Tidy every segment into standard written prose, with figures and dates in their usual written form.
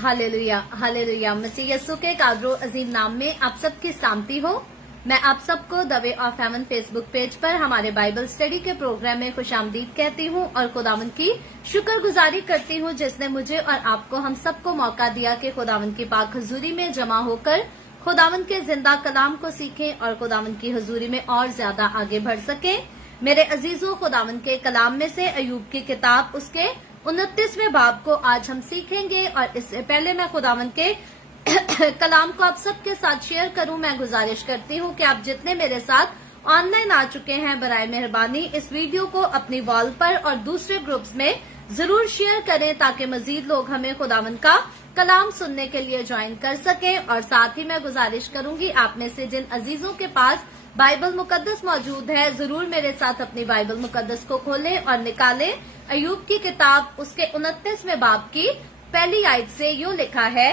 Hallelujah hallelujah. मसीह यीशु के कादरो अजीम नाम में आप सबकी सलामती हो। मैं आप सबको the way of haven Facebook page पर हमारे बाइबल स्टडी के प्रोग्राम में खुशामदीद कहती हूँ और खुदावन की शुक्रगुजारी करती हूँ जिसने मुझे और आपको हम सबको मौका दिया कि खुदावन की पाक हजूरी में जमा होकर खुदावन के जिंदा कलाम को सीखें और खुदावन की हजूरी में और ज्यादा आगे बढ़ सकें। मेरे अजीजों, खुदावन के कलाम में से अयूब की किताब उसके 29वें बाब को आज हम सीखेंगे और इससे पहले मैं खुदावन के कलाम को आप सबके साथ शेयर करूं, मैं गुजारिश करती हूं कि आप जितने मेरे साथ ऑनलाइन आ चुके हैं बराए मेहरबानी इस वीडियो को अपनी वॉल पर और दूसरे ग्रुप्स में जरूर शेयर करें ताकि मजीद लोग हमें खुदावन का कलाम सुनने के लिए ज्वाइन कर सकें। और साथ ही मैं गुजारिश करूंगी आप में से जिन अजीजों के पास बाइबल मुकद्दस मौजूद है जरूर मेरे साथ अपनी बाइबल मुकद्दस को खोलें और निकालें। अयूब की किताब उसके 29वें बाब की पहली आयत से यूं लिखा है,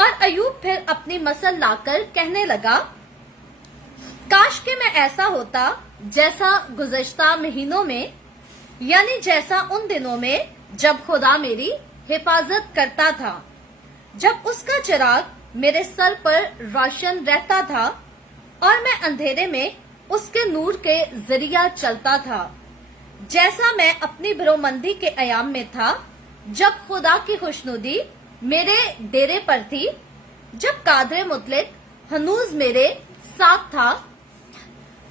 और अयूब फिर अपनी मसल लाकर कहने लगा, काश कि मैं ऐसा होता जैसा गुज़श्ता महीनों में, यानी जैसा उन दिनों में जब खुदा मेरी हिफाजत करता था, जब उसका चिराग मेरे सर पर रोशन रहता था और मैं अंधेरे में उसके नूर के जरिया चलता था, जैसा मैं अपनी भरोमंदी के अयाम में था जब खुदा की खुशनुदी मेरे डेरे पर थी, जब कादरे मुतलिक हनूज मेरे साथ था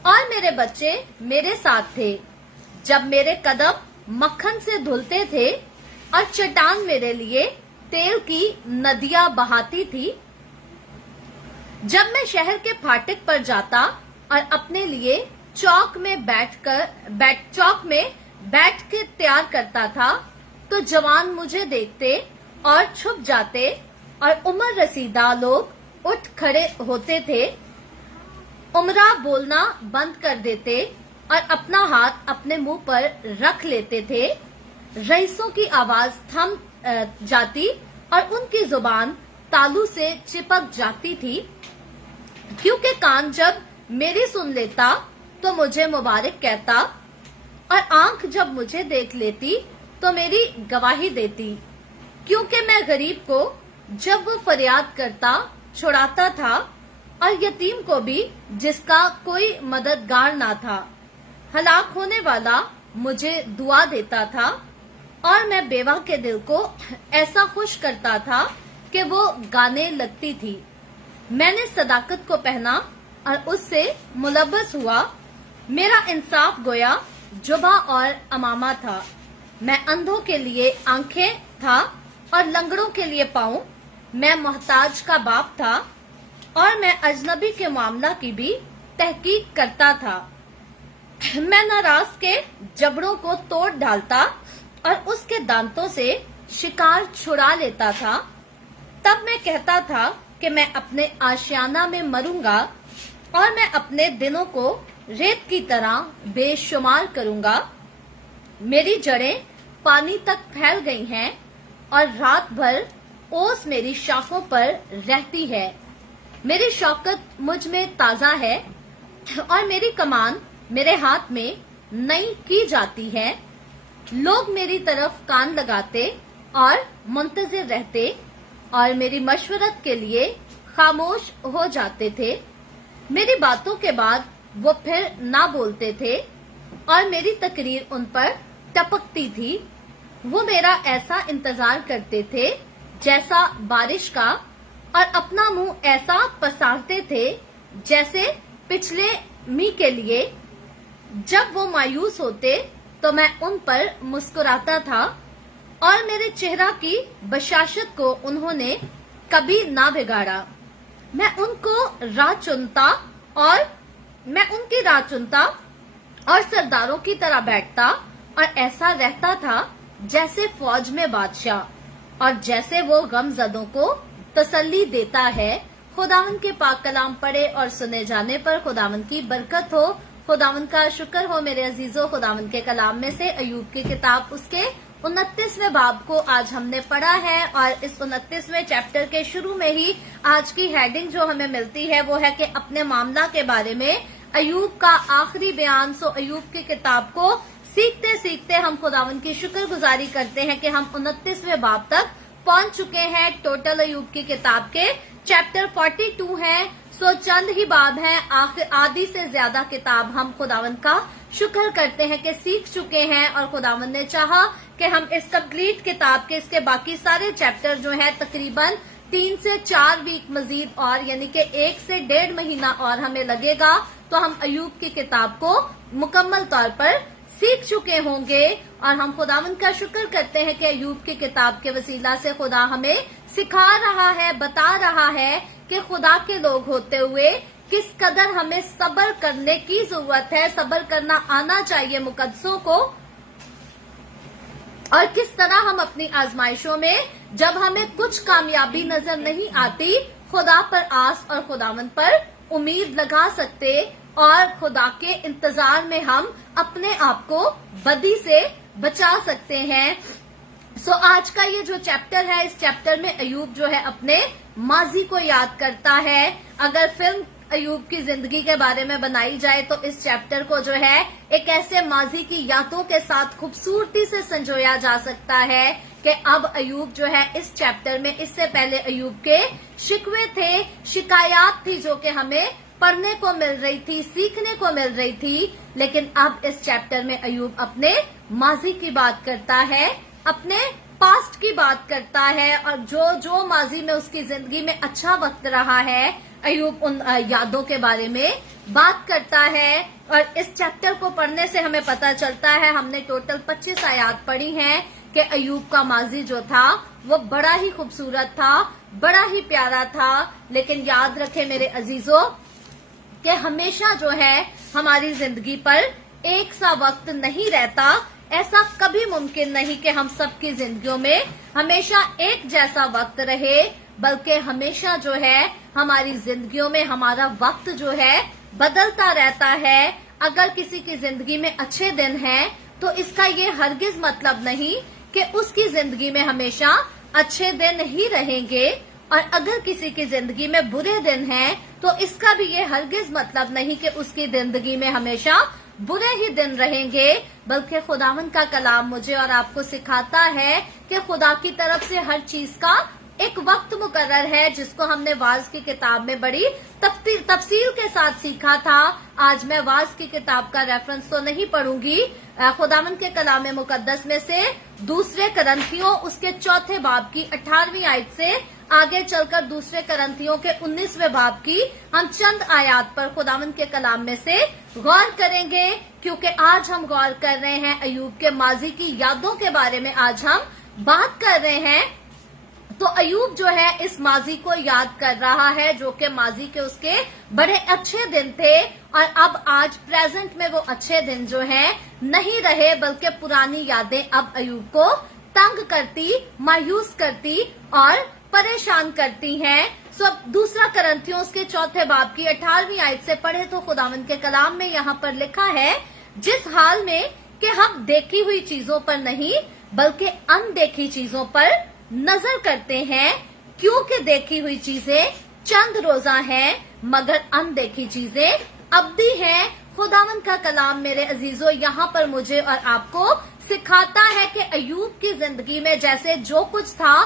और मेरे बच्चे मेरे साथ थे, जब मेरे कदम मक्खन से धुलते थे और चट्टान मेरे लिए तेल की नदियां बहाती थी, जब मैं शहर के फाटक पर जाता और अपने लिए चौक में बैठ के तैयार करता था, तो जवान मुझे देखते और छुप जाते और उम्र रसीदा लोग उठ खड़े होते थे, उमरा बोलना बंद कर देते और अपना हाथ अपने मुंह पर रख लेते थे, रईसों की आवाज थम जाती और उनकी जुबान तालू से चिपक जाती थी, क्योंकि कान जब मेरी सुन लेता तो मुझे मुबारक कहता और आंख जब मुझे देख लेती तो मेरी गवाही देती, क्योंकि मैं गरीब को जब वो फरियाद करता छुड़ाता था और यतीम को भी जिसका कोई मददगार ना था, हलाक होने वाला मुझे दुआ देता था और मैं बेवा के दिल को ऐसा खुश करता था कि वो गाने लगती थी। मैंने सदाकत को पहना और उससे मुलब्बस हुआ, मेरा इंसाफ गोया जुबा और अमामा था, मैं अंधों के लिए आंखें था और लंगड़ों के लिए पाँव, मैं मोहताज का बाप था और मैं अजनबी के मामला की भी तहकीक करता था, मैं नाराज के जबड़ों को तोड़ डालता और उसके दांतों से शिकार छुड़ा लेता था, तब मैं कहता था कि मैं अपने आशियाना में मरूंगा और मैं अपने दिनों को रेत की तरह बेशुमार करूंगा, मेरी जड़ें पानी तक फैल गई हैं और रात भर ओस मेरी शाखों पर रहती है, मेरी शौकत मुझ में ताजा है और मेरी कमान मेरे हाथ में नई की जाती है, लोग मेरी तरफ कान लगाते और मुंतजिर रहते और मेरी मशवरत के लिए खामोश हो जाते थे, मेरी बातों के बाद वो फिर ना बोलते थे और मेरी तकरीर उन पर टपकती थी, वो मेरा ऐसा इंतजार करते थे जैसा बारिश का और अपना मुंह ऐसा पसारते थे जैसे पिछले मी के लिए, जब वो मायूस होते तो मैं उन पर मुस्कुराता था और मेरे चेहरा की बशाशत को उन्होंने कभी ना बिगाड़ा, मैं उनकी राह चुनता और सरदारों की तरह बैठता और ऐसा रहता था जैसे फौज में बादशाह, और जैसे वो गमजदों को तसल्ली देता है। खुदावन के पाक कलाम पढ़े और सुने जाने पर खुदावन की बरकत हो। खुदावन का शुक्र हो मेरे अजीजों। खुदावन के कलाम में से अयूब की किताब उसके 29वें बाब को आज हमने पढ़ा है और इस 29वें चैप्टर के शुरू में ही आज की हेडिंग जो हमें मिलती है वो है कि अपने मामला के बारे में अयूब का आखिरी बयान। सो अयूब की किताब को सीखते सीखते हम खुदावन की शुक्रगुजारी करते हैं कि हम 29वें बाब तक पहुंच चुके हैं। टोटल अयूब की किताब के चैप्टर 42 हैं। सो चंद ही बाब हैं, आधी से ज्यादा किताब हम खुदावंद का शुक्र करते हैं कि सीख चुके हैं और खुदावंद ने चाहा कि हम इस कंप्लीट किताब के इसके बाकी सारे चैप्टर जो है तकरीबन 3 से 4 वीक मजीद और यानी कि 1 से 1.5 महीना और हमें लगेगा तो हम अयूब की किताब को मुकम्मल तौर पर सीख चुके होंगे। और हम खुदावंद का शुक्र करते हैं कि अयूब की किताब के वसीला से खुदा हमें सिखा रहा है, बता रहा है कि खुदा के लोग होते हुए किस कदर हमें सब्र करने की जरूरत है, सब्र करना आना चाहिए मुकद्दसों को, और किस तरह हम अपनी आजमाइशों में जब हमें कुछ कामयाबी नजर नहीं आती खुदा पर आस और खुदावंद पर उम्मीद लगा सकते और खुदा के इंतजार में हम अपने आप को बदी से बचा सकते हैं। सो आज का ये जो चैप्टर है, इस चैप्टर में अयूब जो है अपने माजी को याद करता है। अगर फिल्म अयूब की जिंदगी के बारे में बनाई जाए तो इस चैप्टर को जो है एक ऐसे माजी की यादों के साथ खूबसूरती से संजोया जा सकता है कि अब अयूब जो है इस चैप्टर में, इससे पहले अयूब के शिकवे थे, शिकायत थी जो कि हमें पढ़ने को मिल रही थी, सीखने को मिल रही थी, लेकिन अब इस चैप्टर में अयूब अपने माजी की बात करता है, अपने पास्ट की बात करता है और जो जो माजी में उसकी जिंदगी में अच्छा वक्त रहा है अयूब उन यादों के बारे में बात करता है। और इस चैप्टर को पढ़ने से हमें पता चलता है, हमने टोटल 25 आयात पढ़ी हैं कि अयूब का माजी जो था वो बड़ा ही खूबसूरत था, बड़ा ही प्यारा था। लेकिन याद रखें मेरे अजीजों कि हमेशा जो है हमारी जिंदगी पर एक सा वक्त नहीं रहता। ऐसा कभी मुमकिन नहीं कि हम सबकी जिंदगियों में हमेशा एक जैसा वक्त रहे, बल्कि हमेशा जो है हमारी जिंदगियों में हमारा वक्त जो है बदलता रहता है। अगर किसी की जिंदगी में अच्छे दिन हैं तो इसका ये हरगिज मतलब नहीं कि उसकी जिंदगी में हमेशा अच्छे दिन ही रहेंगे, और अगर किसी की जिंदगी में बुरे दिन हैं तो इसका भी ये हरगिज मतलब नहीं कि उसकी जिंदगी में हमेशा बुरे ही दिन रहेंगे। बल्कि खुदावंद का कलाम मुझे और आपको सिखाता है कि खुदा की तरफ से हर चीज का एक वक्त मुकर्रर है, जिसको हमने वाज की किताब में बड़ी तफसील के साथ सीखा था। आज मैं वाज की किताब का रेफरेंस तो नहीं पढ़ूंगी, खुदावंद के कलाम मुकद्दस में से दूसरे करंथियों उसके 4 बाब की 18वीं आयत से आगे चलकर दूसरे करंथियों के 19वें बाब की हम चंद आयात पर खुदावंद के कलाम में से गौर करेंगे, क्योंकि आज हम गौर कर रहे हैं अयूब के माजी की यादों के बारे में आज हम बात कर रहे हैं। तो अयूब जो है इस माजी को याद कर रहा है जो कि माजी के उसके बड़े अच्छे दिन थे, और अब आज प्रेजेंट में वो अच्छे दिन जो हैं नहीं रहे, बल्कि पुरानी यादें अब अयूब को तंग करती, मायूस करती और परेशान करती हैं। सो दूसरा करंथियों उसके 4 बाब की 18वीं आयत से पढ़े तो खुदावंद के कलाम में यहाँ पर लिखा है, जिस हाल में कि हम देखी हुई चीजों पर नहीं बल्कि अनदेखी चीजों पर नजर करते हैं, क्योंकि देखी हुई चीजें चंद रोजा हैं मगर अनदेखी चीजें अबदी हैं। खुदावंद का कलाम मेरे अजीजों यहाँ पर मुझे और आपको सिखाता है कि अयूब की जिंदगी में जैसे जो कुछ था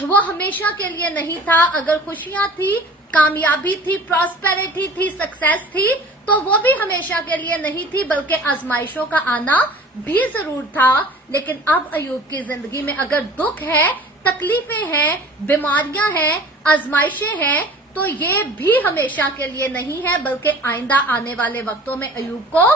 वो हमेशा के लिए नहीं था। अगर खुशियां थी, कामयाबी थी, प्रॉस्पेरिटी थी, सक्सेस थी, तो वो भी हमेशा के लिए नहीं थी, बल्कि आजमाइशों का आना भी जरूर था। लेकिन अब अयूब की जिंदगी में अगर दुख है, तकलीफें हैं, बीमारियां हैं, आजमाइशें हैं, तो ये भी हमेशा के लिए नहीं है, बल्कि आइंदा आने वाले वक्तों में अयूब को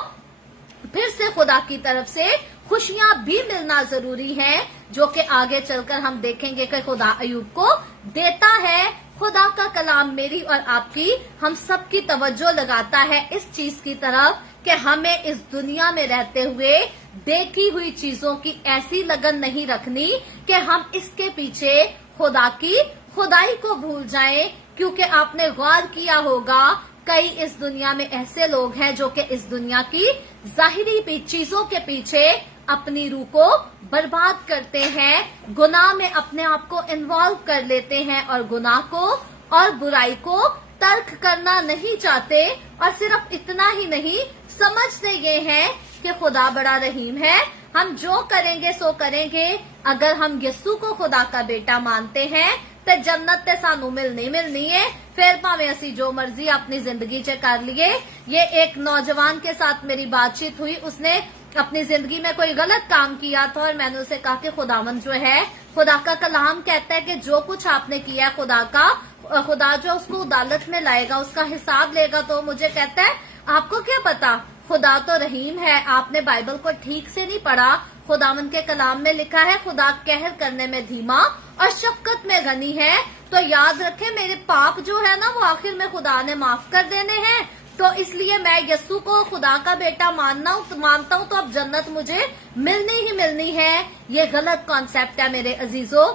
फिर से खुदा की तरफ से खुशियां भी मिलना जरूरी है, जो कि आगे चलकर हम देखेंगे कि खुदा अयूब को देता है। खुदा का कलाम मेरी और आपकी, हम सबकी तवज्जो लगाता है इस चीज की तरफ कि हमें इस दुनिया में रहते हुए देखी हुई चीजों की ऐसी लगन नहीं रखनी कि हम इसके पीछे खुदा की खुदाई को भूल जाएं। क्योंकि आपने गौर किया होगा कई इस दुनिया में ऐसे लोग हैं जो कि इस दुनिया की जाहिरी चीजों के पीछे अपनी रूह को बर्बाद करते हैं, गुनाह में अपने आप को इन्वॉल्व कर लेते हैं और गुनाह को और बुराई को तर्क करना नहीं चाहते। और सिर्फ इतना ही नहीं, समझते ये हैं کہ خدا بڑا رحیم ہے, ہم جو کریں گے سو کریں گے. اگر ہم یسوع کو خدا کا بیٹا مانتے ہیں تو جنت تے سانو ملنی ہے. پھر پاویں اسی جو مرضی اپنی زندگی چ کر لیے. یہ ایک نوجوان کے ساتھ میری بات چیت ہوئی, اس نے اپنی زندگی میں کوئی غلط کام کیا تھا اور میں نے اسے کہا کہ خداوند جو ہے, خدا کا کلام کہتا ہے کہ جو کچھ آپ نے کیا ہے خدا جو اس کو عدالت میں لائے گا, اس کا حساب لے گا. تو مجھے کہتا ہے آپ کو کیا پتا, خدا تو رحیم ہے, آپ نے بائبل کو ٹھیک سے نہیں پڑھا. خداوند کے کلام میں لکھا ہے خدا قہر کرنے میں دھیما اور شفقت میں غنی ہے. تو یاد رکھیں میرے پاپ جو ہے نا وہ آخر میں خدا نے معاف کر دینے ہیں. تو اس لیے میں یسوع کو خدا کا بیٹا مانتا ہوں تو اب جنت مجھے ملنی ہے. یہ غلط کانسیپٹ ہے میرے عزیزوں,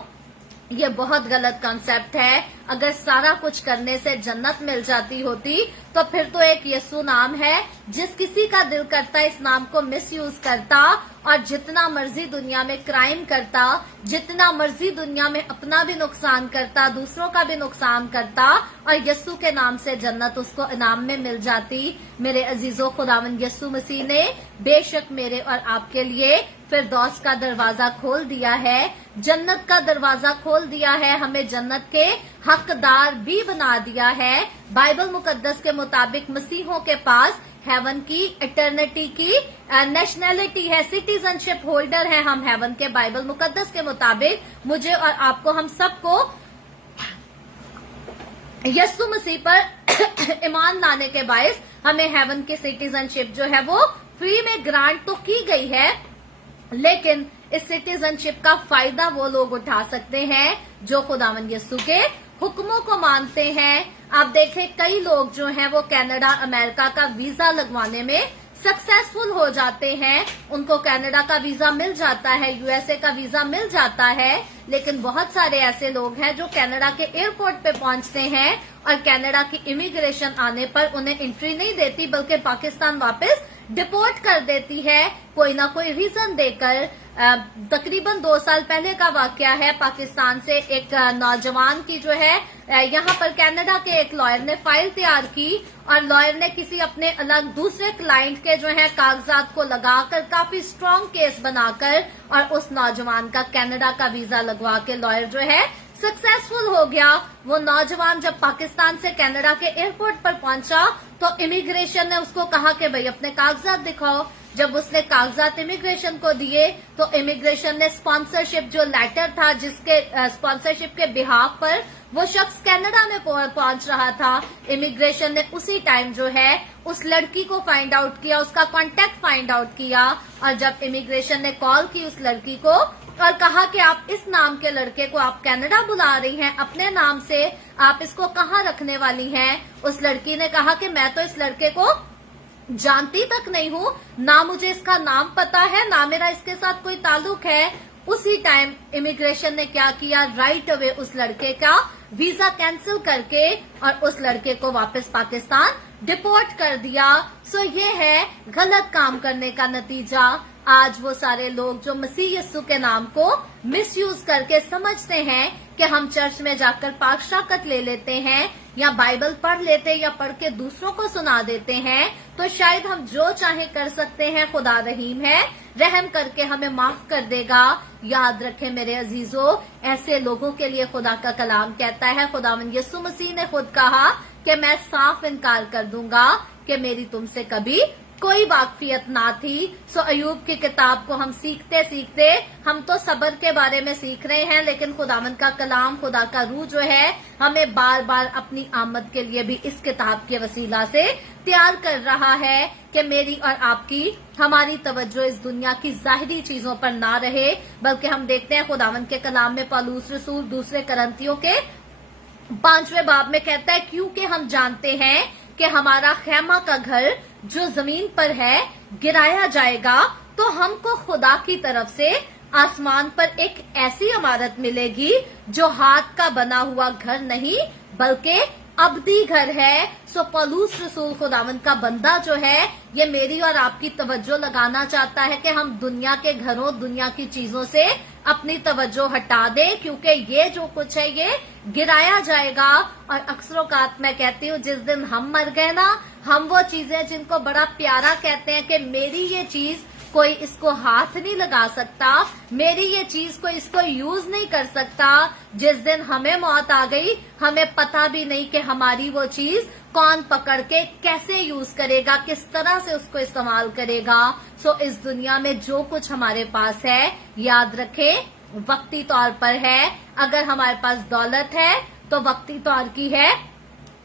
یہ بہت غلط کانسیپٹ ہے. اگر سارا کچھ کرنے سے جنت مل جاتی ہوتی تو پھر تو ایک یسوع نام ہے, جس کسی کا دل کرتا اس نام کو مس یوز کرتا اور جتنا مرضی دنیا میں کرائم کرتا, جتنا مرضی دنیا میں اپنا بھی نقصان کرتا, دوسروں کا بھی نقصان کرتا, اور یسوع کے نام سے جنت اس کو انعام میں مل جاتی. میرے عزیزوں, خداوند یسوع مسیح نے بے شک میرے اور آپ کے لیے فردوس کا دروازہ کھول دیا ہے, جنت کا دروازہ کھول دیا ہے, ہمیں جنت کے حقدار بھی بنا دیا ہے. بائبل مقدس کے مطابق مسیحوں کے پاس ہیون کی اٹرنیٹی کی نیشنلٹی ہے, سٹیزن شپ ہولڈر ہیں ہم ہیون کے. بائبل مقدس کے مطابق مجھے اور آپ کو, ہم سب کو یسوع مسیح پر ایمان لانے کے باعث ہمیں ہیون کی سٹیزن شپ جو ہے وہ فری میں گرانٹ تو کی گئی ہے, لیکن اس سٹیزن شپ کا فائدہ وہ لوگ اٹھا سکتے ہیں جو خداوند یسوع کے حکموں کو مانتے ہیں. آپ دیکھیں کئی لوگ جو ہیں وہ کینیڈا امریکہ کا ویزا لگوانے میں سکسیسفل ہو جاتے ہیں, ان کو کینیڈا کا ویزا مل جاتا ہے, یو ایس اے کا ویزا مل جاتا ہے, لیکن بہت سارے ایسے لوگ ہیں جو کینیڈا کے ایئرپورٹ پہ پہنچتے ہیں اور کینیڈا کی امیگریشن آنے پر انہیں انٹری نہیں دیتی بلکہ پاکستان واپس ڈپورٹ کر دیتی ہے کوئی نہ کوئی ریزن دے کر. تقریباً 2 سال پہلے کا واقعہ ہے, پاکستان سے ایک نوجوان کی جو ہے یہاں پر کینیڈا کے ایک لائر نے فائل تیار کی اور لائر نے کسی اپنے الگ دوسرے کلائنٹ کے جو ہے کاغذات کو لگا کر کافی اسٹرانگ کیس بنا کر اور اس نوجوان کا کینیڈا کا ویزا لگوا کے لائر جو ہے سکسیسفل ہو گیا. وہ نوجوان جب پاکستان سے کینیڈا کے ایئرپورٹ پر پہنچا تو امیگریشن نے اس کو کہا کہ بھئی اپنے کاغذات دکھاؤ. جب اس نے کاغذات امیگریشن کو دیے تو امیگریشن نے اسپانسرشپ جو لیٹر تھا جس کے اسپانسرشپ کے بہاف پر وہ شخص کینیڈا میں پہنچ رہا تھا, امیگریشن نے اسی ٹائم جو ہے اس لڑکی کو فائنڈ آؤٹ کیا, اس کا کانٹیکٹ فائنڈ آؤٹ کیا, اور جب امیگریشن نے کال کی اس لڑکی کو اور کہا کہ آپ اس نام کے لڑکے کو آپ کینیڈا بلا رہی ہیں اپنے نام سے, آپ اس کو کہاں رکھنے والی ہیں, اس لڑکی نے کہا کہ میں تو اس لڑکے کو جانتی تک نہیں ہوں, نہ مجھے اس کا نام پتا ہے, نہ میرا اس کے ساتھ کوئی تعلق ہے. اسی ٹائم امیگریشن نے کیا کیا, رائٹ اوے اس لڑکے کا ویزا کینسل کر کے اور اس لڑکے کو واپس پاکستان ڈپورٹ کر دیا. سو یہ ہے غلط کام کرنے کا نتیجہ. آج وہ سارے لوگ جو مسیح یسوع کے نام کو مس یوز کر کے سمجھتے ہیں کہ ہم چرچ میں جا کر پاک شاکت لے لیتے ہیں یا بائبل پڑھ لیتے یا پڑھ کے دوسروں کو سنا دیتے ہیں تو شاید ہم جو چاہیں کر سکتے ہیں, خدا رحیم ہے, رحم کر کے ہمیں معاف کر دے گا. یاد رکھیں میرے عزیزوں, ایسے لوگوں کے لیے خدا کا کلام کہتا ہے, خداوند یسوع مسیح نے خود کہا کہ میں صاف انکار کر دوں گا کہ میری تم سے کبھی کوئی واقفیت نہ تھی. سو ایوب کی کتاب کو ہم سیکھتے سیکھتے, ہم تو صبر کے بارے میں سیکھ رہے ہیں, لیکن خداوند کا کلام, خدا کا روح جو ہے ہمیں بار بار اپنی آمد کے لیے بھی اس کتاب کے وسیلہ سے تیار کر رہا ہے کہ میری اور آپ کی, ہماری توجہ اس دنیا کی ظاہری چیزوں پر نہ رہے, بلکہ ہم دیکھتے ہیں خداوند کے کلام میں پولس رسول دوسرے کرنتیوں کے 5ویں باب میں کہتا ہے, کیونکہ ہم جانتے ہیں کہ ہمارا خیمہ کا گھر جو زمین پر ہے گرایا جائے گا تو ہم کو خدا کی طرف سے آسمان پر ایک ایسی عمارت ملے گی جو ہاتھ کا بنا ہوا گھر نہیں بلکہ ابدی گھر ہے. سو پولس رسول خداوند کا بندہ جو ہے یہ میری اور آپ کی توجہ لگانا چاہتا ہے کہ ہم دنیا کے گھروں, دنیا کی چیزوں سے अपनी तवज्जो हटा दें, क्योंकि ये जो कुछ है ये गिराया जाएगा। और अक्सरोकात मैं कहती हूँ जिस दिन हम मर गए ना, हम वो चीजें जिनको बड़ा प्यारा कहते हैं कि मेरी ये चीज कोई इसको हाथ नहीं लगा सकता, मेरी ये चीज कोई इसको यूज नहीं कर सकता, जिस दिन हमें मौत आ गई हमें पता भी नहीं कि हमारी वो चीज कौन पकड़ के कैसे यूज करेगा, किस तरह से उसको इस्तेमाल करेगा। सो इस दुनिया में जो कुछ हमारे पास है याद रखें वक्ती तौर पर है। अगर हमारे पास दौलत है तो वक्ती तौर की है,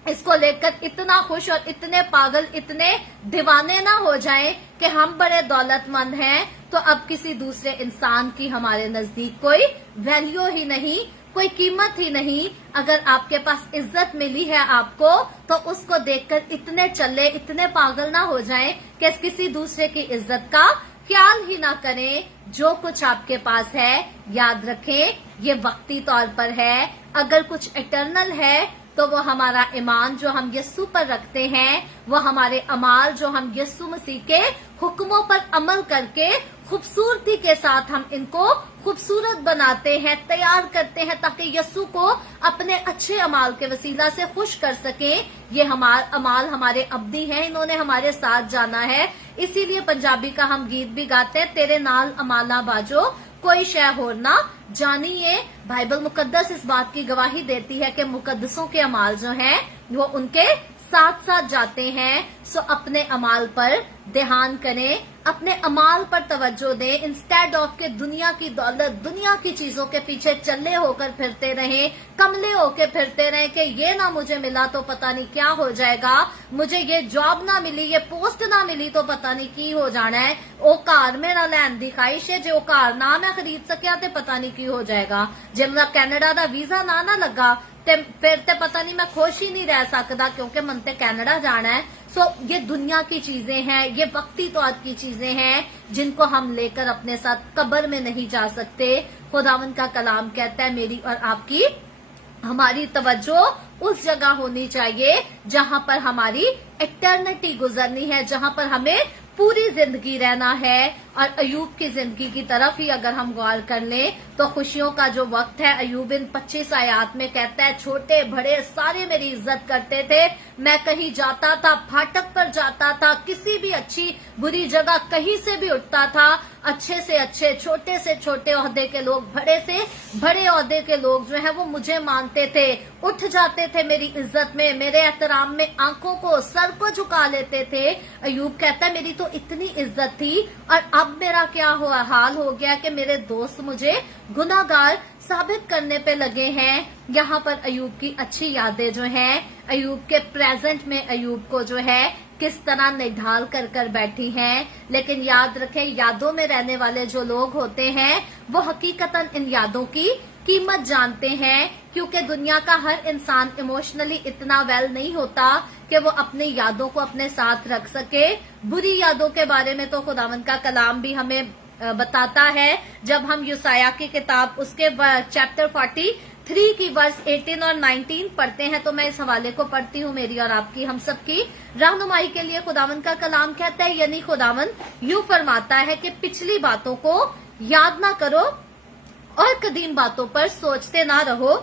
इसको लेकर इतना खुश और इतने पागल इतने दीवाने ना हो जाएं कि हम बड़े दौलतमंद हैं तो अब किसी दूसरे इंसान की हमारे नजदीक कोई वैल्यू ही नहीं, कोई कीमत ही नहीं। अगर आपके पास इज्जत मिली है आपको तो उसको देखकर इतने चले इतने पागल ना हो जाएं कि किसी दूसरे की इज्जत का ख्याल ही ना करें। जो कुछ आपके पास है याद रखें ये वक्ती तौर पर है, अगर कुछ इटर्नल है तो वो हमारा ईमान जो हम यस्सु पर रखते हैं, वो हमारे अमाल जो हम यस्सु मसीह के हुक्मों पर अमल करके खूबसूरती के साथ हम इनको खूबसूरत बनाते हैं, तैयार करते हैं ताकि यस्सु को अपने अच्छे अमाल के वसीला से खुश कर सकें। ये हमारे अमाल हमारे अब्दी हैं, इन्होंने हमारे साथ जाना है। इसीलिए पंजाबी का हम गीत भी गाते हैं, तेरे नाल अमाला बाजो कोई शय होर ना जानिए। बाइबल मुकद्दस इस बात की गवाही देती है कि मुकद्दसों के अमाल जो हैं वो उनके साथ साथ जाते हैं। सो अपने अमाल पर ध्यान करें, अपने अमाल पर तवज्जो दें, इंस्टेड ऑफ के दुनिया की दौलत दुनिया की चीजों के पीछे चल्ले होकर फिरते रहें, कमले होकर फिरते रहें कि ये ना मुझे मिला तो पता नहीं क्या हो जाएगा, मुझे ये जॉब ना मिली ये पोस्ट ना मिली तो पता नहीं की हो जाना है, ओ कार मेरा लैन दी ख्वाहिश है जो कार ना मैं खरीद सकिया तो पता नहीं की हो जाएगा, जे मेरा कैनेडा का वीजा ना लगा ते फिर ते पता नहीं मैं खुश ही नहीं रह सकता क्योंकि मन ते कैनेडा जाना है। सो ये दुनिया की चीजें हैं, ये वक्ती तौर की चीजें हैं जिनको हम लेकर अपने साथ कब्र में नहीं जा सकते। खुदावंद का कलाम कहता है मेरी और आपकी हमारी तवज्जो उस जगह होनी चाहिए जहां पर हमारी इटर्निटी गुजरनी है, जहां पर हमें पूरी जिंदगी रहना है। और अयूब की जिंदगी की तरफ ही अगर हम गौर कर लें तो खुशियों का जो वक्त है, अयूब इन 25 आयात में कहता है छोटे बड़े सारे मेरी इज्जत करते थे, मैं कहीं जाता था फाटक पर जाता था, किसी भी अच्छी बुरी जगह कहीं से भी उठता था, अच्छे से अच्छे छोटे से छोटे ओहदे के लोग बड़े से बड़े ओहदे के लोग जो है वो मुझे मानते थे, उठ जाते थे मेरी इज्जत में, मेरे एहतराम में आंखों को सर को झुका लेते थे। अयूब कहता है मेरी तो इतनी इज्जत थी और अब मेरा क्या हाल हो गया कि मेरे दोस्त मुझे गुनाहगार साबित करने पे लगे हैं। यहाँ पर अयूब की अच्छी यादें जो हैं, अयूब के प्रेजेंट में अयूब को जो है किस तरह निढाल कर कर बैठी हैं। लेकिन याद रखें यादों में रहने वाले जो लोग होते हैं वो हकीकतन इन यादों की कीमत जानते हैं, क्योंकि दुनिया का हर इंसान इमोशनली इतना वेल नहीं होता कि वो अपनी यादों को अपने साथ रख सके। बुरी यादों के बारे में तो खुदावंद का कलाम भी हमें बताता है। जब हम यूसाया की किताब उसके चैप्टर 43 की वर्स 18 और 19 पढ़ते हैं तो मैं इस हवाले को पढ़ती हूँ मेरी और आपकी हम सबकी रहनुमाई के लिए। खुदावंद का कलाम कहता है यानी खुदावंद यूं फरमाता है कि पिछली बातों को याद ना करो और कदीम बातों पर सोचते ना रहो।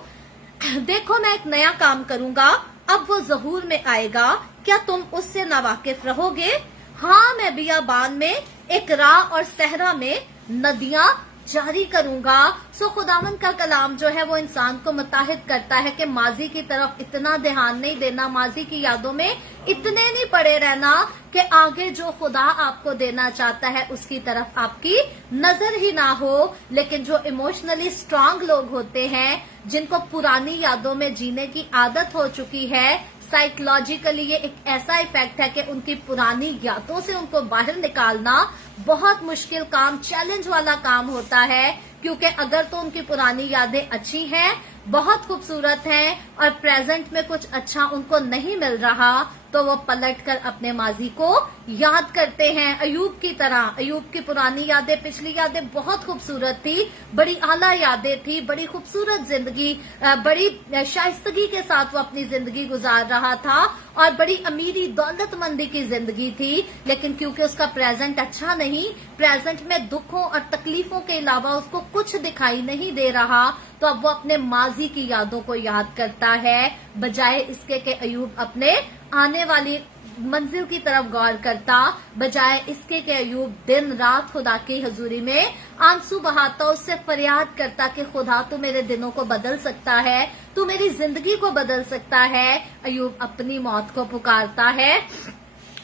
देखो मैं एक नया काम करूंगा, अब वो ज़हूर में आएगा, क्या तुम उससे नावाकिफ रहोगे? हाँ मैं बियाबान में एक राह और सहरा में नदियां जारी करूंगा। सो खुदावंद का कलाम जो है वो इंसान को मुताहिद करता है कि माजी की तरफ इतना ध्यान नहीं देना, माजी की यादों में इतने नहीं पड़े रहना कि आगे जो खुदा आपको देना चाहता है उसकी तरफ आपकी नजर ही ना हो। लेकिन जो इमोशनली स्ट्रांग लोग होते हैं, जिनको पुरानी यादों में जीने की आदत हो चुकी है, साइकोलॉजिकली ये एक ऐसा इफेक्ट है कि उनकी पुरानी यादों से उनको बाहर निकालना बहुत मुश्किल काम, चैलेंज वाला काम होता है। क्योंकि अगर तो उनकी पुरानी यादें अच्छी हैं, बहुत खूबसूरत हैं और प्रेजेंट में कुछ अच्छा उनको नहीं मिल रहा तो वो पलट कर अपने माजी को याद करते हैं अयूब की तरह। अयूब की पुरानी यादें, पिछली यादें बहुत खूबसूरत थी, बड़ी आला यादें थी, बड़ी खूबसूरत जिंदगी, बड़ी शाइस्तगी के साथ वो अपनी जिंदगी गुजार रहा था और बड़ी अमीरी दौलतमंदी की जिंदगी थी। लेकिन क्योंकि उसका प्रेजेंट अच्छा नहीं, प्रेजेंट में दुखों और तकलीफों के अलावा उसको कुछ दिखाई नहीं दे रहा, तो अब वो अपने माजी की यादों को याद करता है, बजाय इसके कि अयूब अपने आने वाली मंजिल की तरफ गौर करता, बजाय इसके कि अयूब दिन रात खुदा की हजूरी में आंसू बहाता, उससे फरियाद करता कि खुदा तू मेरे दिनों को बदल सकता है, तू मेरी जिंदगी को बदल सकता है। अयूब अपनी मौत को पुकारता है,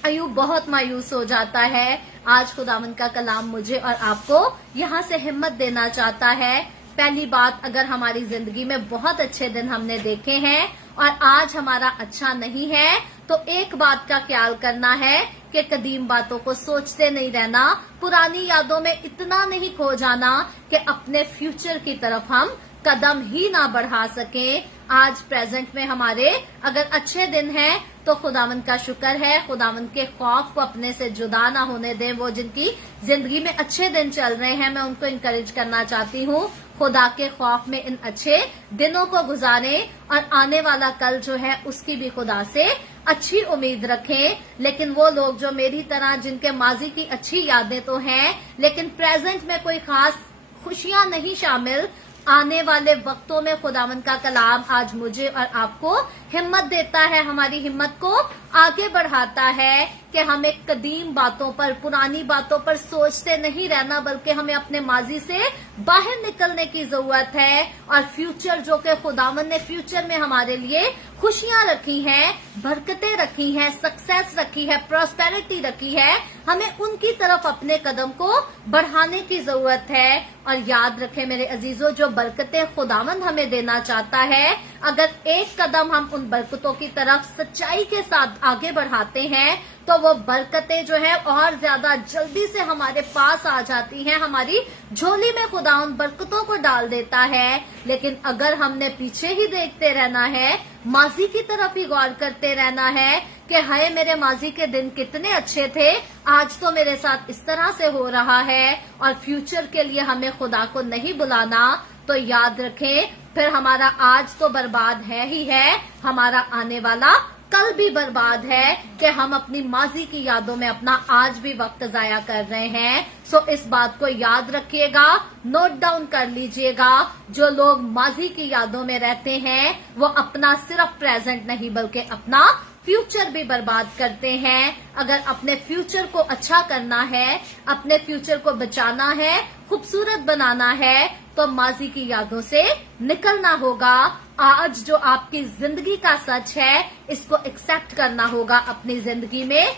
अयूब बहुत मायूस हो जाता है। आज खुदावंद का कलाम मुझे और आपको यहाँ से हिम्मत देना चाहता है। पहली बात, अगर हमारी जिंदगी में बहुत अच्छे दिन हमने देखे हैं और आज हमारा अच्छा नहीं है, तो एक बात का ख्याल करना है कि कदीम बातों को सोचते नहीं रहना, पुरानी यादों में इतना नहीं खो जाना कि अपने फ्यूचर की तरफ हम कदम ही ना बढ़ा सकें। आज प्रेजेंट में हमारे अगर अच्छे दिन हैं तो खुदावंद का शुक्र है, खुदावंद के खौफ को अपने से जुदा ना होने दें। वो जिनकी जिंदगी में अच्छे दिन चल रहे हैं, मैं उनको इंकरेज करना चाहती हूँ, खुदा के खौफ में इन अच्छे दिनों को गुजारें और आने वाला कल जो है उसकी भी खुदा से अच्छी उम्मीद रखें। लेकिन वो लोग जो मेरी तरह, जिनके माजी की अच्छी यादें तो हैं लेकिन प्रेजेंट में कोई खास खुशियां नहीं शामिल, आने वाले वक्तों में खुदावंद का कलाम आज मुझे और आपको हिम्मत देता है, हमारी हिम्मत को आगे बढ़ाता है कि हमें कदीम बातों पर, पुरानी बातों पर सोचते नहीं रहना, बल्कि हमें अपने माजी से बाहर निकलने की जरूरत है। और फ्यूचर जो कि खुदावंद ने फ्यूचर में हमारे लिए खुशियां रखी हैं, बरकतें रखी हैं, सक्सेस रखी है, प्रॉस्पेरिटी रखी है, हमें उनकी तरफ अपने कदम को बढ़ाने की जरूरत है। और याद रखें मेरे अजीजों, जो बरकतें खुदावंद हमें देना चाहता है, अगर एक कदम हम उन बरकतों की तरफ सच्चाई के साथ आगे बढ़ाते हैं तो वो बरकतें जो है और ज्यादा जल्दी से हमारे पास आ जाती हैं, हमारी झोली में खुदा उन बरकतों को डाल देता है। लेकिन अगर हमने पीछे ही देखते रहना है, माजी की तरफ ही गौर करते रहना है कि हाय मेरे माजी के दिन कितने अच्छे थे, आज तो मेरे साथ इस तरह से हो रहा है, और फ्यूचर के लिए हमें खुदा को नहीं बुलाना, तो याद रखें फिर हमारा आज तो बर्बाद है ही है, हमारा आने वाला कल भी बर्बाद है कि हम अपनी माजी की यादों में अपना आज भी वक्त जाया कर रहे हैं। सो इस बात को याद रखिएगा, नोट डाउन कर लीजिएगा। जो लोग माजी की यादों में रहते हैं वो अपना सिर्फ प्रेजेंट नहीं बल्कि अपना फ्यूचर भी बर्बाद करते हैं। अगर अपने फ्यूचर को अच्छा करना है, अपने फ्यूचर को बचाना है, खूबसूरत बनाना है, तो माजी की यादों से निकलना होगा। आज जो आपकी जिंदगी का सच है, इसको एक्सेप्ट करना होगा अपनी जिंदगी में,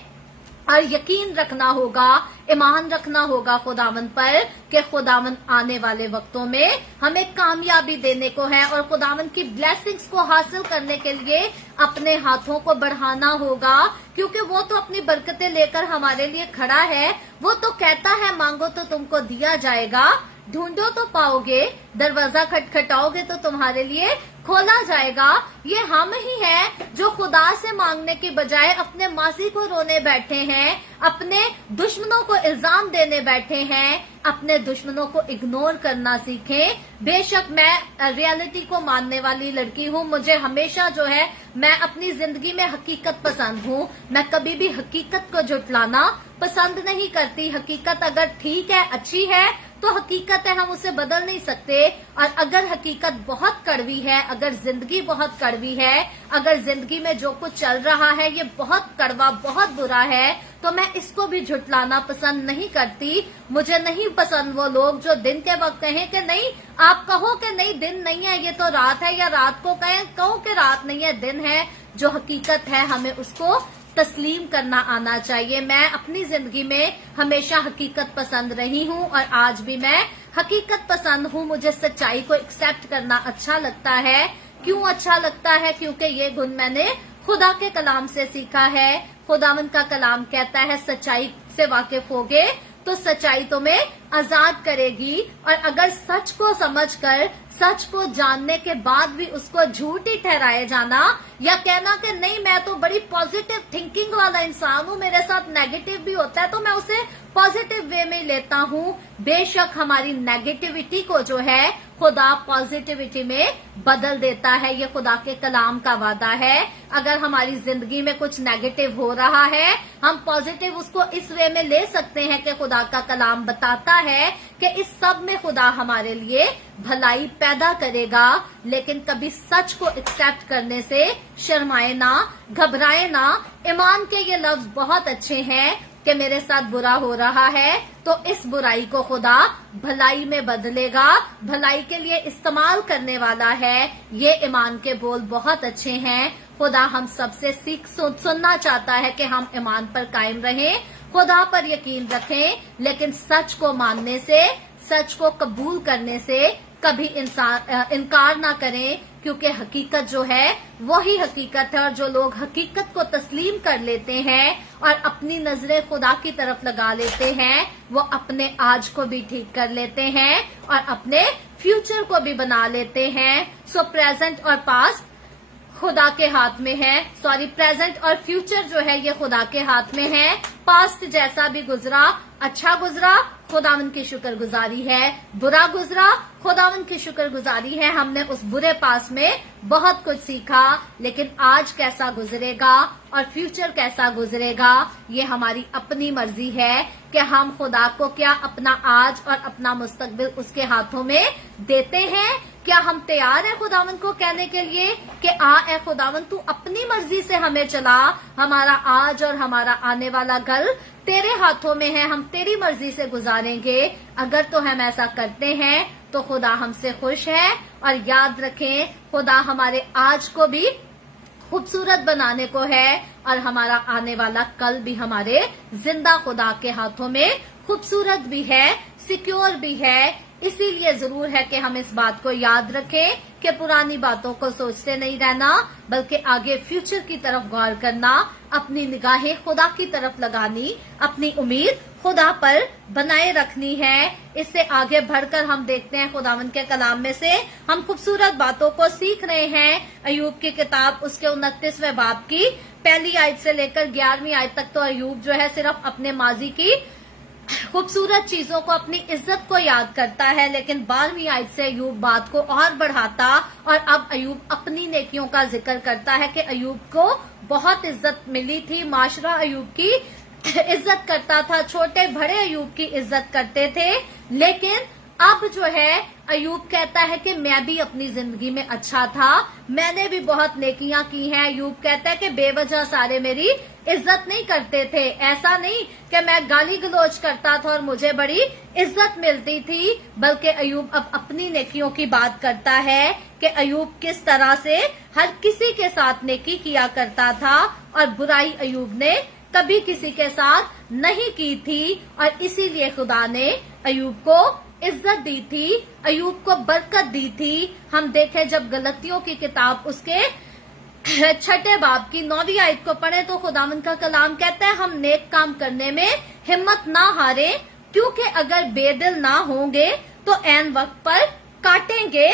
और यकीन रखना होगा, ईमान रखना होगा खुदावंद पर कि खुदावंद आने वाले वक्तों में हमें कामयाबी देने को है, और खुदावंद की ब्लेसिंग्स को हासिल करने के लिए अपने हाथों को बढ़ाना होगा, क्योंकि वो तो अपनी बरकतें लेकर हमारे लिए खड़ा है। वो तो कहता है मांगो तो तुमको दिया जाएगा, ढूंढो तो पाओगे, दरवाजा खटखटाओगे तो तुम्हारे लिए खोला जाएगा। ये हम ही हैं जो खुदा से मांगने की बजाय अपने माजी को रोने बैठे हैं, अपने दुश्मनों को इल्जाम देने बैठे हैं। अपने दुश्मनों को इग्नोर करना सीखें। बेशक मैं रियलिटी को मानने वाली लड़की हूँ, मुझे हमेशा जो है, मैं अपनी जिंदगी में हकीकत पसंद हूँ, मैं कभी भी हकीकत को झुटलाना पसंद नहीं करती। हकीकत अगर ठीक है, अच्छी है, तो हकीकत है, हम उसे बदल नहीं सकते। और अगर हकीकत बहुत कड़वी है, अगर जिंदगी बहुत कड़वी है, अगर जिंदगी में जो कुछ चल रहा है ये बहुत कड़वा, बहुत बुरा है, तो मैं इसको भी झुटलाना पसंद नहीं करती। मुझे नहीं पसंद वो लोग जो दिन के वक्त कहें कि नहीं, आप कहो कि नहीं दिन नहीं है, ये तो रात है, या रात को कहो कि रात नहीं है, दिन है। जो हकीकत है हमें उसको तस्लीम करना आना चाहिए। मैं अपनी जिंदगी में हमेशा हकीकत पसंद रही हूँ और आज भी मैं हकीकत पसंद हूँ। मुझे सच्चाई को एक्सेप्ट करना अच्छा लगता है। क्यों अच्छा लगता है? क्योंकि ये गुण मैंने खुदा के कलाम से सीखा है। खुदावंद का कलाम कहता है सच्चाई से वाकिफ होगे तो सच्चाई तुम्हें आजाद करेगी, और अगर सच को समझकर सच को जानने के बाद भी उसको झूठी ठहराए जाना या कहना कि नहीं मैं तो बड़ी पॉजिटिव थिंकिंग वाला इंसान हूँ, मेरे साथ नेगेटिव भी होता है तो मैं उसे पॉजिटिव वे में लेता हूँ। बेशक हमारी नेगेटिविटी को जो है खुदा पॉजिटिविटी में बदल देता है, ये खुदा के कलाम का वादा है। अगर हमारी जिंदगी में कुछ नेगेटिव हो रहा है, हम पॉजिटिव उसको इस वे में ले सकते हैं कि खुदा का कलाम बताता है कि इस सब में खुदा हमारे लिए भलाई पैदा करेगा। लेकिन कभी सच को एक्सेप्ट करने से शर्माए ना, घबराए ना। ईमान के ये लफ्ज बहुत अच्छे हैं कि मेरे साथ बुरा हो रहा है तो इस बुराई को खुदा भलाई में बदलेगा, भलाई के लिए इस्तेमाल करने वाला है। ये ईमान के बोल बहुत अच्छे हैं। खुदा हम सबसे सीख सुनना चाहता है कि हम ईमान पर कायम रहें, खुदा पर यकीन रखें, लेकिन सच को मानने से, सच को कबूल करने से कभी इनकार ना करें, क्योंकि हकीकत जो है वही हकीकत है। और जो लोग हकीकत को तस्लीम कर लेते हैं और अपनी नजरें खुदा की तरफ लगा लेते हैं, वो अपने आज को भी ठीक कर लेते हैं और अपने फ्यूचर को भी बना लेते हैं। सो प्रेजेंट और पास्ट खुदा के हाथ में है, प्रेजेंट और फ्यूचर जो है ये खुदा के हाथ में है। पास्ट जैसा भी गुजरा, अच्छा गुजरा, खुदावन की शुक्रगुजारी है। बुरा गुजरा, खुदावन की शुक्रगुजारी है। हमने उस बुरे पास में बहुत कुछ सीखा, लेकिन आज कैसा गुजरेगा और फ्यूचर कैसा गुजरेगा ये हमारी अपनी मर्जी है कि हम खुदा को क्या अपना आज और अपना मुस्तकबिल उसके हाथों में देते हैं। क्या हम तैयार हैं खुदावन को कहने के लिए कि आ ए खुदावन तू अपनी मर्जी से हमें चला, हमारा आज और हमारा आने वाला कल तेरे हाथों में है, हम तेरी मर्जी से गुजारेंगे। अगर तो हम ऐसा करते हैं तो खुदा हमसे खुश है। और याद रखें खुदा हमारे आज को भी खूबसूरत बनाने को है और हमारा आने वाला कल भी हमारे जिंदा खुदा के हाथों में खूबसूरत भी है, सिक्योर भी है। इसीलिए जरूर है कि हम इस बात को याद रखें कि पुरानी बातों को सोचते नहीं रहना, बल्कि आगे फ्यूचर की तरफ गौर करना, अपनी निगाहें खुदा की तरफ लगानी, अपनी उम्मीद खुदा पर बनाए रखनी है। इससे आगे बढ़कर हम देखते हैं खुदावन के कलाम में से हम खूबसूरत बातों को सीख रहे हैं। अयूब की किताब उसके 29वें बाब की पहली आयत से लेकर 11वीं आयत तक तो अयूब जो है सिर्फ अपने माजी की खूबसूरत चीजों को, अपनी इज्जत को याद करता है, लेकिन 12वीं आयत से अयूब बात को और बढ़ाता और अब अयूब अपनी नेकियों का जिक्र करता है कि अयूब को बहुत इज्जत मिली थी, माशरा अयूब की इज्जत करता था, छोटे बड़े अयूब की इज्जत करते थे। लेकिन अब जो है अयूब कहता है कि मैं भी अपनी जिंदगी में अच्छा था, मैंने भी बहुत नेकियां की हैं। अयूब कहता है कि बेवजह सारे मेरी इज्जत नहीं करते थे, ऐसा नहीं कि मैं गाली गलौज करता था और मुझे बड़ी इज्जत मिलती थी, बल्कि अयूब अब अपनी नेकियों की बात करता है कि अयूब किस तरह से हर किसी के साथ नेकी किया करता था और बुराई अयूब ने कभी किसी के साथ नहीं की थी। और इसीलिए खुदा ने अयूब को इज्जत दी थी, अयूब को बरकत दी थी। हम देखें जब गलतियों की किताब उसके 6 बाब की 9वीं आयत को पढ़े तो खुदावंद का कलाम कहता है हम नेक काम करने में हिम्मत ना हारे, क्योंकि अगर बेदिल ना होंगे तो ऐन वक्त पर काटेंगे।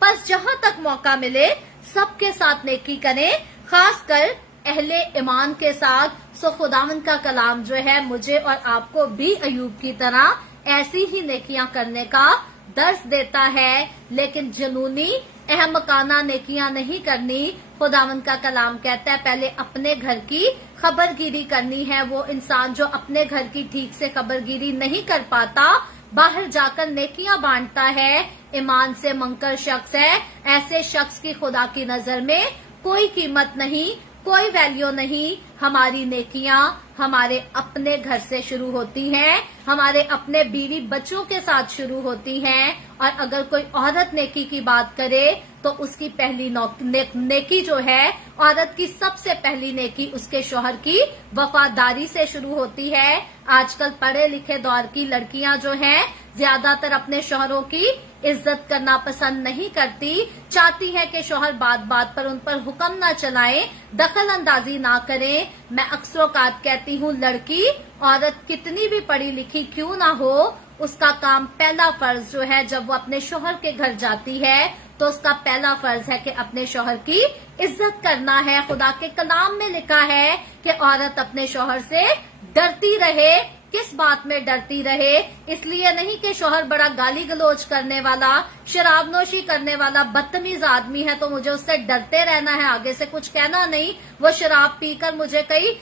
बस जहां तक मौका मिले सबके साथ नेकी करें, खासकर अहले ईमान के साथ। सो खुदावंद का कलाम जो है मुझे और आपको भी अयूब की तरह ऐसी ही नेकियां करने का दर्स देता है, लेकिन जुनूनी अहमकाना नेकियां नहीं करनी। खुदावंद का कलाम कहता है पहले अपने घर की खबरगिरी करनी है। वो इंसान जो अपने घर की ठीक से खबरगिरी नहीं कर पाता, बाहर जाकर नेकियां बांटता है, ईमान से मंकर शख्स है। ऐसे शख्स की खुदा की नजर में कोई कीमत नहीं, कोई वैल्यू नहीं। हमारी नेकियां हमारे अपने घर से शुरू होती हैं, हमारे अपने बीवी बच्चों के साथ शुरू होती हैं। और अगर कोई औरत नेकी की बात करे तो उसकी पहली नेकी जो है, औरत की सबसे पहली नेकी उसके शौहर की वफादारी से शुरू होती है। आजकल पढ़े लिखे दौर की लड़कियां जो हैं ज्यादातर अपने शौहरों की इज्जत करना पसंद नहीं करती, चाहती हैं कि शौहर बात बात पर उन पर हुक्म ना चलाएं, दखल अंदाजी ना करें। मैं अक्सर औकात कहती हूँ लड़की औरत कितनी भी पढ़ी लिखी क्यों ना हो, उसका काम पहला फर्ज जो है जब वो अपने शौहर के घर जाती है तो उसका पहला फर्ज है कि अपने शौहर की इज्जत करना है। खुदा के कलाम में लिखा है कि औरत अपने शौहर से डरती रहे। किस बात में डरती रहे? इसलिए नहीं कि शौहर बड़ा गाली गलौज करने वाला, शराब नोशी करने वाला बदतमीज आदमी है तो मुझे उससे डरते रहना है, आगे से कुछ कहना नहीं। वो शराब पीकर मुझे कहीं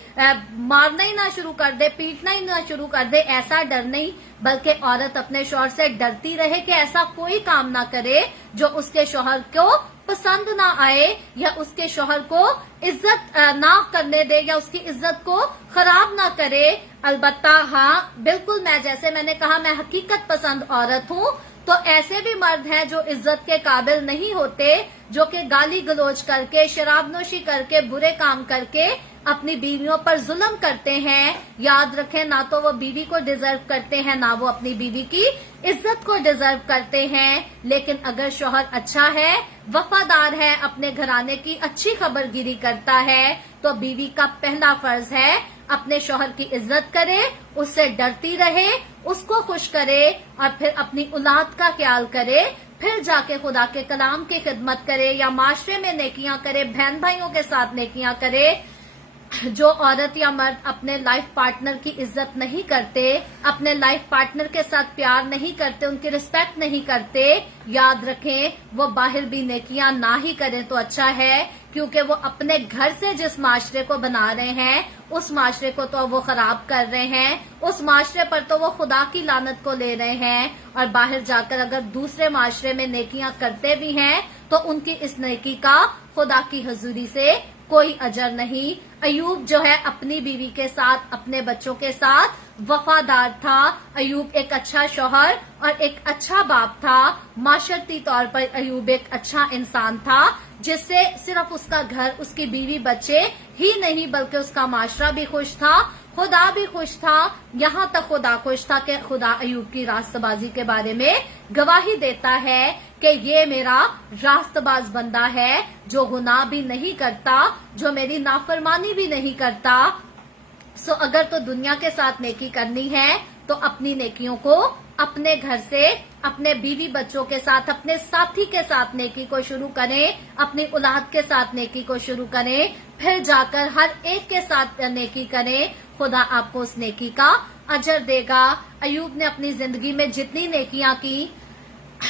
मारना ही ना शुरू कर दे, पीटना ही ना शुरू कर दे, ऐसा डर नहीं, बल्कि औरत अपने शौहर से डरती रहे कि ऐसा कोई काम ना करे जो उसके शौहर को पसंद ना आए या उसके शौहर को इज्जत ना करने दे या उसकी इज्जत को खराब ना करे। अलबत्ता हाँ, बिल्कुल मैंने कहा मैं हकीकत पसंद औरत हूँ, तो ऐसे भी मर्द हैं जो इज्जत के काबिल नहीं होते, जो कि गाली गलौज करके, शराब नोशी करके, बुरे काम करके अपनी बीवियों पर जुल्म करते हैं। याद रखें, ना तो वो बीवी को डिजर्व करते हैं, ना वो अपनी बीवी की इज्जत को डिजर्व करते हैं। लेकिन अगर शौहर अच्छा है, वफादार है, अपने घराने की अच्छी खबरगिरी करता है, तो बीवी का पहला फर्ज है अपने शौहर की इज्जत करे, उससे डरती रहे, उसको खुश करे और फिर अपनी औलाद का ख्याल करे, फिर जाके खुदा के कलाम की खिदमत करे या माशरे में नेकियां करे, बहन भाइयों के साथ नेकियां करे। जो औरत या मर्द अपने लाइफ पार्टनर की इज्जत नहीं करते, अपने लाइफ पार्टनर के साथ प्यार नहीं करते, उनकी रिस्पेक्ट नहीं करते, याद रखें वो बाहर भी नेकियां ना ही करें तो अच्छा है, क्योंकि वो अपने घर से जिस माशरे को बना रहे हैं उस माशरे को तो वो खराब कर रहे हैं, उस माशरे पर तो वो खुदा की लानत को ले रहे हैं। और बाहर जाकर अगर दूसरे माशरे में नेकियां करते भी हैं तो उनकी इस नेकी का खुदा की हजूरी से कोई अजर नहीं। अयूब जो है अपनी बीवी के साथ, अपने बच्चों के साथ वफादार था। अयूब एक अच्छा शौहर और एक अच्छा बाप था। माशरती तौर पर अयूब एक अच्छा इंसान था, जिससे सिर्फ उसका घर, उसकी बीवी बच्चे ही नहीं बल्कि उसका माशरा भी खुश था, खुदा भी खुश था। यहाँ तक खुदा खुश था कि खुदा अयूब की रास्तबाजी के बारे में गवाही देता है कि ये मेरा रास्तबाज बंदा है जो गुनाह भी नहीं करता, जो मेरी नाफरमानी भी नहीं करता। सो अगर तो दुनिया के साथ नेकी करनी है तो अपनी नेकियों को अपने घर से, अपने बीवी बच्चों के साथ, अपने साथी के साथ नेकी को शुरू करें, अपनी औलाद के साथ नेकी को शुरू करें, फिर जाकर हर एक के साथ नेकी करें। खुदा आपको उस नेकी का अजर देगा। अयूब ने अपनी जिंदगी में जितनी नेकियां की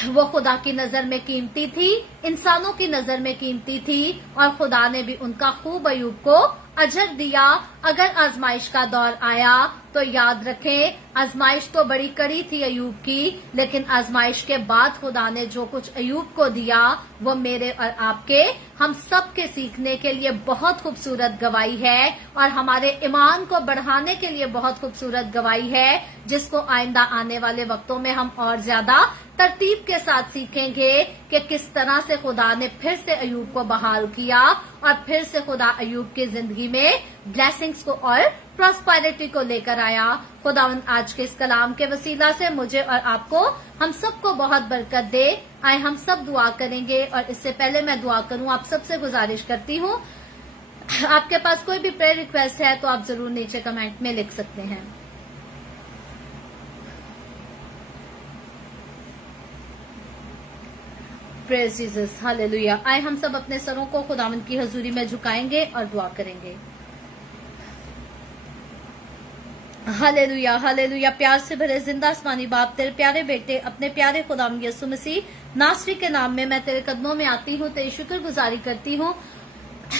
वो खुदा की नजर में कीमती थी, इंसानों की नजर में कीमती थी, और खुदा ने भी उनका खूब अयूब को अजर दिया। अगर आजमाइश का दौर आया तो याद रखें, आजमाइश तो बड़ी कड़ी थी अयूब की, लेकिन आजमाइश के बाद खुदा ने जो कुछ अयूब को दिया वो मेरे और आपके, हम सब के सीखने के लिए बहुत खूबसूरत गवाही है और हमारे ईमान को बढ़ाने के लिए बहुत खूबसूरत गवाही है, जिसको आइंदा आने वाले वक्तों में हम और ज्यादा तरतीब के साथ सीखेंगे कि किस तरह से खुदा ने फिर से अयूब को बहाल किया और फिर से खुदा अयूब की जिंदगी में ब्लेसिंग्स को और प्रॉस्पेरिटी को लेकर आया। खुदावंद आज के इस कलाम के वसीला से मुझे और आपको, हम सबको बहुत बरकत दे। आए हम सब दुआ करेंगे, और इससे पहले मैं दुआ करूं आप सबसे गुजारिश करती हूं, आपके पास कोई भी प्रेयर रिक्वेस्ट है तो आप जरूर नीचे कमेंट में लिख सकते हैं। Praise Jesus, hallelujah. आए हम सब अपने सरों को खुदावंद की हजूरी में झुकाएंगे और दुआ करेंगे। Hallelujah, hallelujah. प्यार से भरे जिंदा आसमानी बाप, तेरे प्यारे बेटे अपने प्यारे खुदाम यीशु मसीह नासरी के नाम में मैं तेरे कदमों में आती हूँ, तेरी शुक्रगुजारी करती हूँ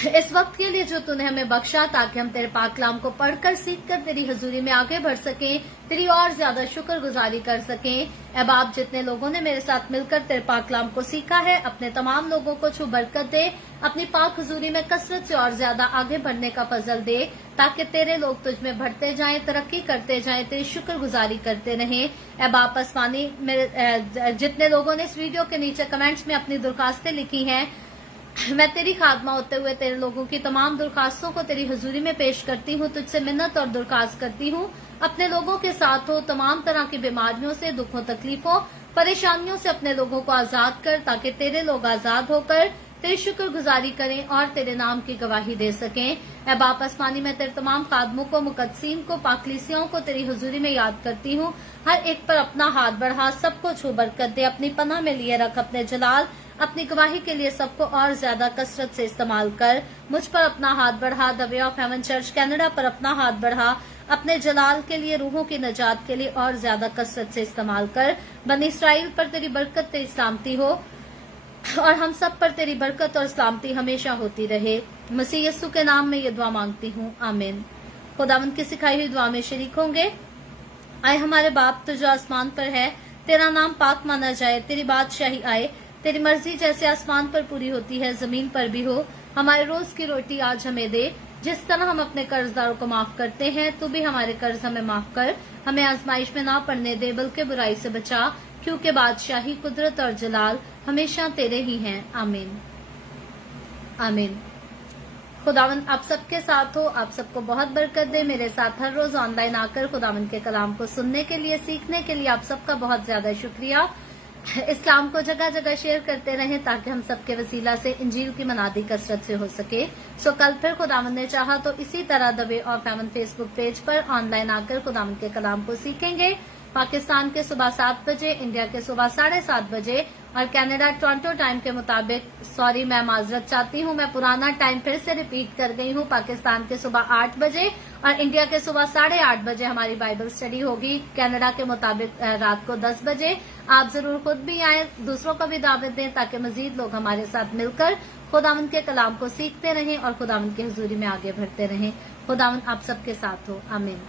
इस वक्त के लिए जो तूने हमें बख्शा, ताकि हम तेरे पाक कलाम को पढ़कर सीखकर तेरी हजूरी में आगे बढ़ सकें, तेरी और ज्यादा शुक्रगुजारी कर सकें। ऐ बाप, जितने लोगों ने मेरे साथ मिलकर तेरे पाक कलाम को सीखा है, अपने तमाम लोगों को छू बरकत दे, अपनी पाक हजूरी में कसरत से और ज्यादा आगे बढ़ने का फजल दे, ताकि तेरे लोग तुझ में बढ़ते जाएं, तरक्की करते जाएं, तेरी शुक्रगुजारी करते रहें। ऐ बाप आसमानी, मेरे जितने लोगों ने इस वीडियो के नीचे कमेंट्स में अपनी दरखास्तें लिखी हैं, मैं तेरी खादमा होते हुए तेरे लोगों की तमाम दरखास्तों को तेरी हजूरी में पेश करती हूँ, तुझसे मिन्नत और दरखास्त करती हूँ, अपने लोगों के साथ हो, तमाम तरह की बीमारियों से, दुखों, तकलीफों, परेशानियों से अपने लोगों को आजाद कर, ताकि तेरे लोग आजाद होकर तेरी शुक्रगुजारी करें और तेरे नाम की गवाही दे सकें। ऐ बाप आसमानी, मैं तेरे तमाम खादमों को, मुकद्दसीन को, पाकलीसियों को तेरी हुजूरी में याद करती हूँ। हर एक पर अपना हाथ बढ़ा, सबको छू बरकत दे, अपनी पनाह में लिए रख, अपने जलाल अपनी गवाही के लिए सबको और ज्यादा कसरत से इस्तेमाल कर। मुझ पर अपना हाथ बढ़ा, the way of haven church Canada पर अपना हाथ बढ़ा, अपने जलाल के लिए, रूहों की नजात के लिए और ज्यादा कसरत से इस्तेमाल कर। बनी इसराइल पर तेरी बरकत, तेरी सलामती हो और हम सब पर तेरी बरकत और सलामती हमेशा होती रहे। मसीह यस्सु के नाम में ये दुआ मांगती हूँ, आमीन। खुदावंद की सिखाई हुई दुआ में शरीक होंगे। आए हमारे बाप तो जो आसमान पर है, तेरा नाम पाक माना जाए, तेरी बादशाही आए, तेरी मर्जी जैसे आसमान पर पूरी होती है जमीन पर भी हो। हमारे रोज की रोटी आज हमें दे, जिस तरह हम अपने कर्जदारों को माफ करते हैं, तू भी हमारे कर्ज हमें माफ कर। हमें आजमाइश में ना पड़ने दे, बल्कि बुराई से बचा, क्योंकि बादशाही, कुदरत और जलाल हमेशा तेरे ही हैं, आमीन आमीन। खुदावंद आप सबके साथ हो, आप सबको बहुत बरकत दे। मेरे साथ हर रोज ऑनलाइन आकर खुदावंद के कलाम को सुनने के लिए, सीखने के लिए आप सबका बहुत ज्यादा शुक्रिया। इस्लाम को जगह जगह शेयर करते रहें ताकि हम सबके वसीला से इंजील की मनादी कसरत से हो सके। सो कल फिर खुदावंद ने चाहा तो इसी तरह the way of haven Facebook page पर ऑनलाइन आकर खुदावंद के कलाम को सीखेंगे। पाकिस्तान के सुबह 7 बजे, इंडिया के सुबह 7:30 बजे और कनाडा टोरंटो टाइम के मुताबिक, सॉरी मैं माजरत चाहती हूँ, मैं पुराना टाइम फिर से रिपीट कर गई हूँ। पाकिस्तान के सुबह 8 बजे और इंडिया के सुबह 8:30 बजे हमारी बाइबल स्टडी होगी। कनाडा के मुताबिक रात को 10 बजे। आप जरूर खुद भी आए, दूसरों को भी दावत दें ताकि मजीद लोग हमारे साथ मिलकर खुदावंद के कलाम को सीखते रहें और खुदावंद की हुजूरी में आगे बढ़ते रहें। खुदावंद आप सबके साथ हो, आमीन।